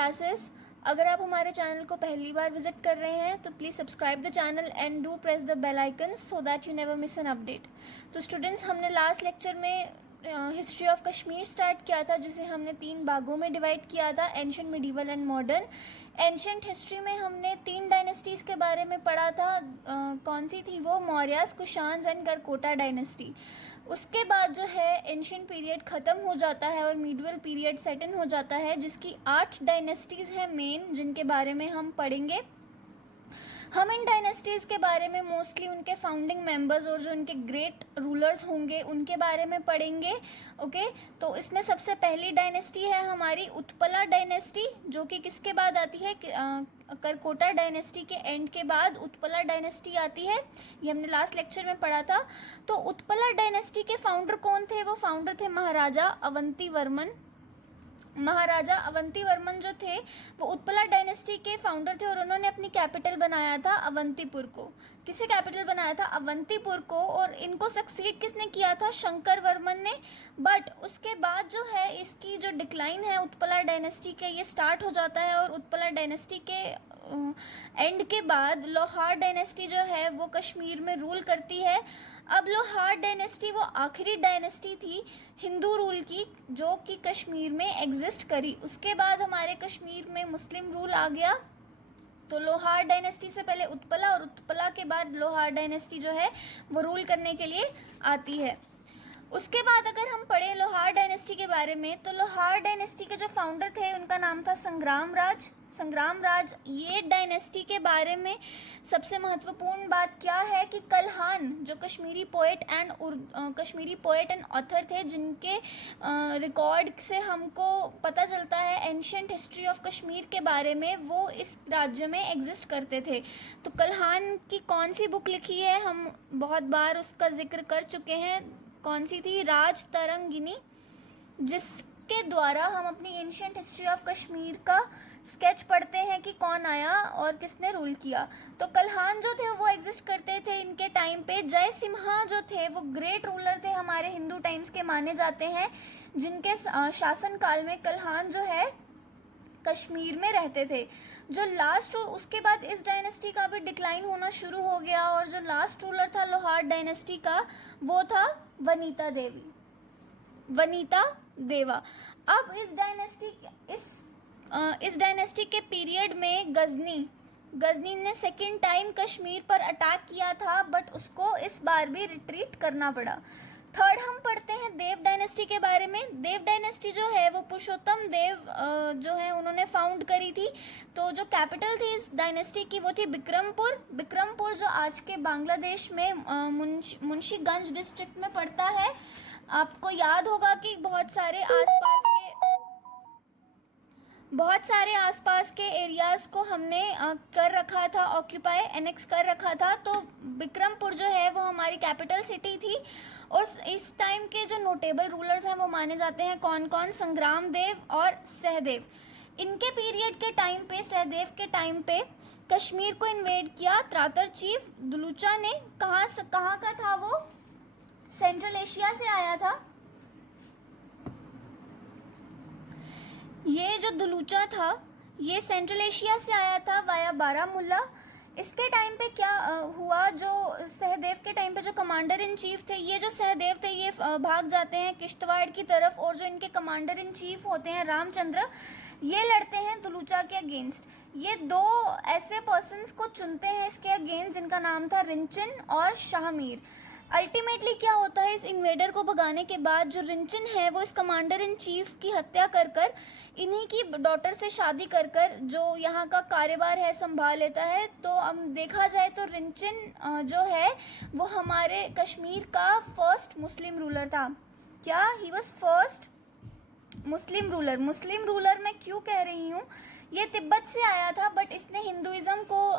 Classes. अगर आप हमारे चैनल को पहली बार विजिट कर रहे हैं तो please subscribe the channel and do press the bell icon so that you never miss an update. तो स्टूडेंट्स, हमने लास्ट लेक्चर में हिस्ट्री ऑफ कश्मीर स्टार्ट किया था, जिसे हमने 3 भागों में डिवाइड किया था, ancient, medieval and modern. Ancient history में हमने 3 डायनेस्टीज़ के बारे में पढ़ा था। कौन सी थी वो? Mauryas, Kushans and Karkota dynasty. उसके बाद जो है एंशिएंट पीरियड ख़त्म हो जाता है और मिडीवल पीरियड सेट इन हो जाता है, जिसकी 8 डायनेस्टीज़ हैं मेन, जिनके बारे में हम पढ़ेंगे। हम इन डायनेस्टीज़ के बारे में मोस्टली उनके फाउंडिंग मेंबर्स और जो उनके ग्रेट रूलर्स होंगे उनके बारे में पढ़ेंगे। ओके, तो इसमें सबसे पहली डायनेस्टी है हमारी उत्पला डायनेस्टी, जो कि किसके बाद आती है? करकोटा डायनेस्टी के एंड के बाद उत्पला डायनेस्टी आती है। ये हमने लास्ट लेक्चर में पढ़ा था। तो उत्पला डायनेस्टी के फाउंडर कौन थे? वो फाउंडर थे महाराजा अवंती वर्मन। महाराजा अवंती वर्मन जो थे वो उत्पला डायनेस्टी के फाउंडर थे और उन्होंने अपनी कैपिटल बनाया था अवंतीपुर को। किसे कैपिटल बनाया था? अवंतीपुर को। और इनको सक्सीड किसने किया था? शंकर वर्मन ने। बट उसके बाद जो है इसकी जो डिक्लाइन है उत्पला डायनेस्टी के, ये स्टार्ट हो जाता है और उत्पला डायनेस्टी के एंड के बाद लोहार डायनेस्टी जो है वो कश्मीर में रूल करती है। अब लोहार डायनेस्टी वो आखिरी डायनेस्टी थी हिंदू रूल की जो कि कश्मीर में एग्जिस्ट करी। उसके बाद हमारे कश्मीर में मुस्लिम रूल आ गया। तो लोहार डायनेस्टी से पहले उत्पला और उत्पला के बाद लोहार डायनेस्टी जो है वो रूल करने के लिए आती है। उसके बाद अगर हम पढ़ें लोहार डायनेस्टी के बारे में, तो लोहार डायनेस्टी के जो फाउंडर थे उनका नाम था संग्राम राज। संग्राम राज, ये डायनेस्टी के बारे में सबसे महत्वपूर्ण बात क्या है कि कल्हान जो कश्मीरी पोएट एंड ऑथर थे, जिनके रिकॉर्ड से हमको पता चलता है एंशिएंट हिस्ट्री ऑफ कश्मीर के बारे में, वो इस राज्य में एग्जिस्ट करते थे। तो कल्हान की कौन सी बुक लिखी है? हम बहुत बार उसका जिक्र कर चुके हैं। कौन सी थी? राज तरंगिनी, जिसके द्वारा हम अपनी एंशिएंट हिस्ट्री ऑफ कश्मीर का स्केच पढ़ते हैं कि कौन आया और किसने रूल किया। तो कल्हान जो थे वो एग्जिस्ट करते थे इनके टाइम पे। जय सिम्हा जो थे वो ग्रेट रूलर थे, हमारे हिंदू टाइम्स के माने जाते हैं, जिनके शासन काल में कल्हान जो है कश्मीर में रहते थे। जो लास्ट उसके बाद इस डायनेस्टी का भी डिक्लाइन होना शुरू हो गया और जो लास्ट रूलर था लोहार डायनेस्टी का वो था वनीता देवी, वनीता देवा। अब इस डायनेस्टी के पीरियड में गजनी ने सेकेंड टाइम कश्मीर पर अटैक किया था, बट उसको इस बार भी रिट्रीट करना पड़ा। थर्ड हम पढ़ते हैं देव डायनेस्टी के बारे में। देव डायनेस्टी जो है वो पुरुषोत्तम देव जो है उन्होंने फाउंड करी थी। तो जो कैपिटल थी इस डायनेस्टी की वो थी बिक्रमपुर, जो आज के बांग्लादेश में मुंशीगंज डिस्ट्रिक्ट में पड़ता है। आपको याद होगा कि बहुत सारे आसपास के एरियाज को हमने कर रखा था, ऑक्यूपाई, एनेक्स कर रखा था। तो बिक्रमपुर जो है वो हमारी कैपिटल सिटी थी। और इस टाइम के जो नोटेबल रूलर्स हैं वो माने जाते हैं कौन कौन? संग्राम देव और सहदेव। इनके पीरियड के टाइम पे, सहदेव के टाइम पे कश्मीर को इन्वेड किया त्रातर चीफ दुलूचा ने। कहाँ का था वो? सेंट्रल एशिया से आया था। ये जो दुलूचा था ये सेंट्रल एशिया से आया था वाया बारामुल्ला। इसके टाइम पे क्या हुआ? जो सहदेव के टाइम पे जो कमांडर इन चीफ थे, ये जो सहदेव थे ये भाग जाते हैं किश्तवाड़ की तरफ, और जो इनके कमांडर इन चीफ होते हैं रामचंद्र, ये लड़ते हैं दुलूचा के अगेंस्ट। ये 2 ऐसे पर्सन्स को चुनते हैं इसके अगेंस्ट, जिनका नाम था रिंचन और शाहमीर। अल्टीमेटली क्या होता है, इस इन्वेडर को भगाने के बाद जो रिंचन है वो इस कमांडर इन चीफ की हत्या कर इन्हीं की डॉटर से शादी कर जो यहाँ का कार्यभार है संभाल लेता है। तो हम देखा जाए तो रिंचन जो है वो हमारे कश्मीर का फर्स्ट मुस्लिम रूलर था। क्या? He was first Muslim ruler मैं क्यों कह रही हूँ? ये तिब्बत से आया था, बट इसने हिंदुइज्म को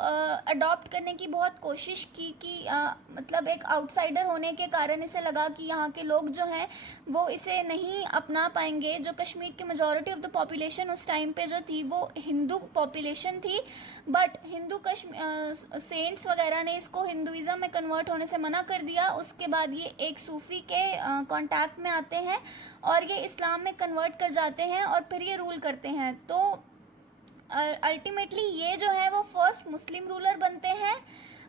अडॉप्ट करने की बहुत कोशिश की कि मतलब एक आउटसाइडर होने के कारण इसे लगा कि यहाँ के लोग जो हैं वो इसे नहीं अपना पाएंगे। जो कश्मीर की मेजॉरिटी ऑफ द पॉपुलेशन उस टाइम पे जो थी वो हिंदू पॉपुलेशन थी, बट हिंदू सेंट्स वगैरह ने इसको हिंदुइज्म में कन्वर्ट होने से मना कर दिया। उसके बाद ये एक सूफी के कांटेक्ट में आते हैं और ये इस्लाम में कन्वर्ट कर जाते हैं और फिर ये रूल करते हैं। तो अल्टीमेटली ये जो है वो फर्स्ट मुस्लिम रूलर बनते हैं,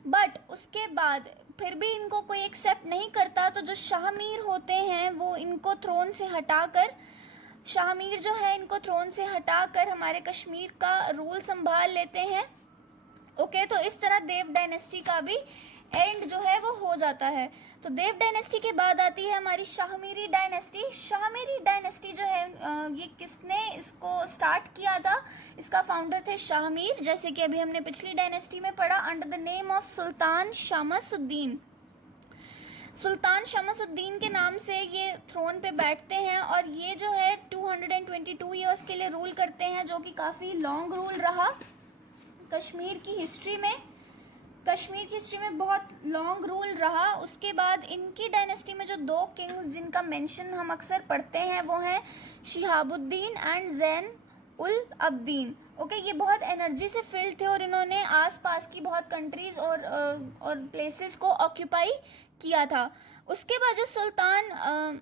बट उसके बाद फिर भी इनको कोई एक्सेप्ट नहीं करता, तो जो शाहमीर होते हैं वो इनको थ्रोन से हटाकर, शाहमीर जो है इनको थ्रोन से हटाकर हमारे कश्मीर का रूल संभाल लेते हैं। ओके, तो इस तरह देव डायनेस्टी का भी एंड जो है वो हो जाता है। तो देव डायनेस्टी के बाद आती है हमारी शाहमीरी डायनेस्टी। शाहमीरी डायनेस्टी जो है ये किसने इसको स्टार्ट किया था? इसका फाउंडर थे शाहमीर, जैसे कि अभी हमने पिछली डायनेस्टी में पढ़ा, अंडर द नेम ऑफ सुल्तान शमसुद्दीन। सुल्तान शमसुद्दीन के नाम से ये थ्रोन पे बैठते हैं और ये जो है 222 ईयर्स के लिए रूल करते हैं, जो कि काफ़ी लॉन्ग रूल रहा कश्मीर की हिस्ट्री में। कश्मीर की हिस्ट्री में बहुत लॉन्ग रूल रहा। उसके बाद इनकी डायनेस्टी में जो दो किंग्स जिनका मेंशन हम अक्सर पढ़ते हैं वो हैं शिहाबुद्दीन एंड ज़ैन उल अब्दीन। ओके, ये बहुत एनर्जी से फिल्ड थे और इन्होंने आसपास की बहुत कंट्रीज़ और प्लेसेस को ऑक्यूपाई किया था। उसके बाद जो सुल्तान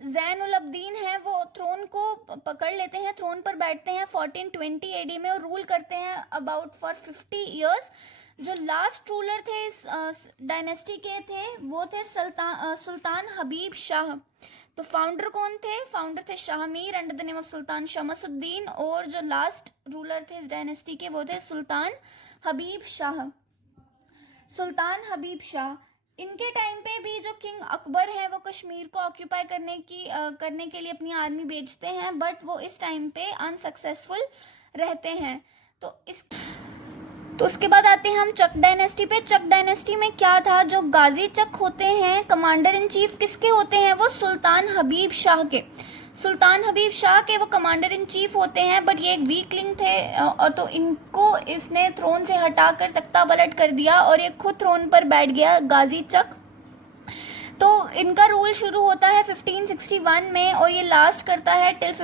ज़ैन उल अब्दीन है वो थ्रोन को पकड़ लेते हैं, थ्रोन पर बैठते हैं 1420 AD में और रूल करते हैं अबाउट फॉर 50 ईयर्स। जो लास्ट रूलर थे इस डायनेस्टी के थे वो थे सुल्तान हबीब शाह। तो फाउंडर कौन थे? फाउंडर थे Shahmir under the name of सुल्तान शमसुद्दीन, और जो लास्ट रूलर थे इस डायनेस्टी के वो थे सुल्तान हबीब शाह। सुल्तान हबीब शाह, इनके टाइम पे भी जो किंग अकबर है वो कश्मीर को ऑक्यूपाई करने के लिए अपनी आर्मी भेजते हैं, बट वो इस टाइम पे अनसक्सेसफुल रहते हैं। तो उसके बाद आते हैं हम चक डायनेस्टी पे। चक डायनेस्टी में क्या था? जो गाजी चक होते हैं, कमांडर इन चीफ किसके होते हैं? वो सुल्तान हबीब शाह के। सुल्तान हबीब शाह के वो कमांडर इन चीफ होते हैं, बट ये एक वीकलिंग थे और तो इनको इसने थ्रोन से हटाकर तख्ता पलट कर दिया और ये खुद थ्रोन पर बैठ गया, गाजी चक। तो इनका रूल शुरू होता है 1561 में और ये लास्ट करता है टिल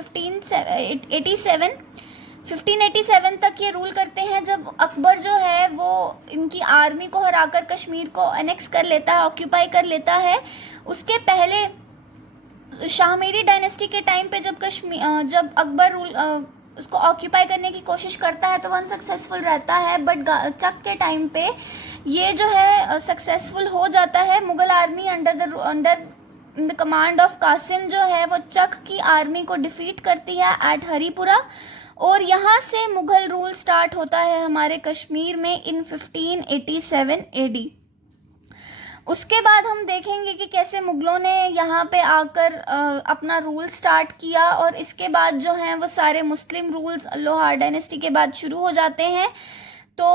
1587 तक ये रूल करते हैं, जब अकबर जो है वो इनकी आर्मी को हराकर कश्मीर को एनेक्स कर लेता है, ऑक्यूपाई कर लेता है। उसके पहले शाहमीरी डायनेस्टी के टाइम पे जब अकबर उसको ऑक्यूपाई करने की कोशिश करता है तो वो अनसक्सेसफुल रहता है, बट चक के टाइम पे ये जो है सक्सेसफुल हो जाता है। Mughal army under the command of Qasim जो है वो चक की आर्मी को डिफीट करती है एट हरिपुरा, और यहाँ से मुगल रूल स्टार्ट होता है हमारे कश्मीर में इन 1587 AD। उसके बाद हम देखेंगे कि कैसे मुगलों ने यहाँ पे आकर अपना रूल स्टार्ट किया, और इसके बाद जो हैं वो सारे मुस्लिम रूल्स लोहार डायनेस्टी के बाद शुरू हो जाते हैं। तो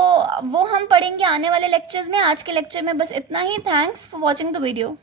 वो हम पढ़ेंगे आने वाले लेक्चर्स में। आज के लेक्चर में बस इतना ही। Thanks for watching the video.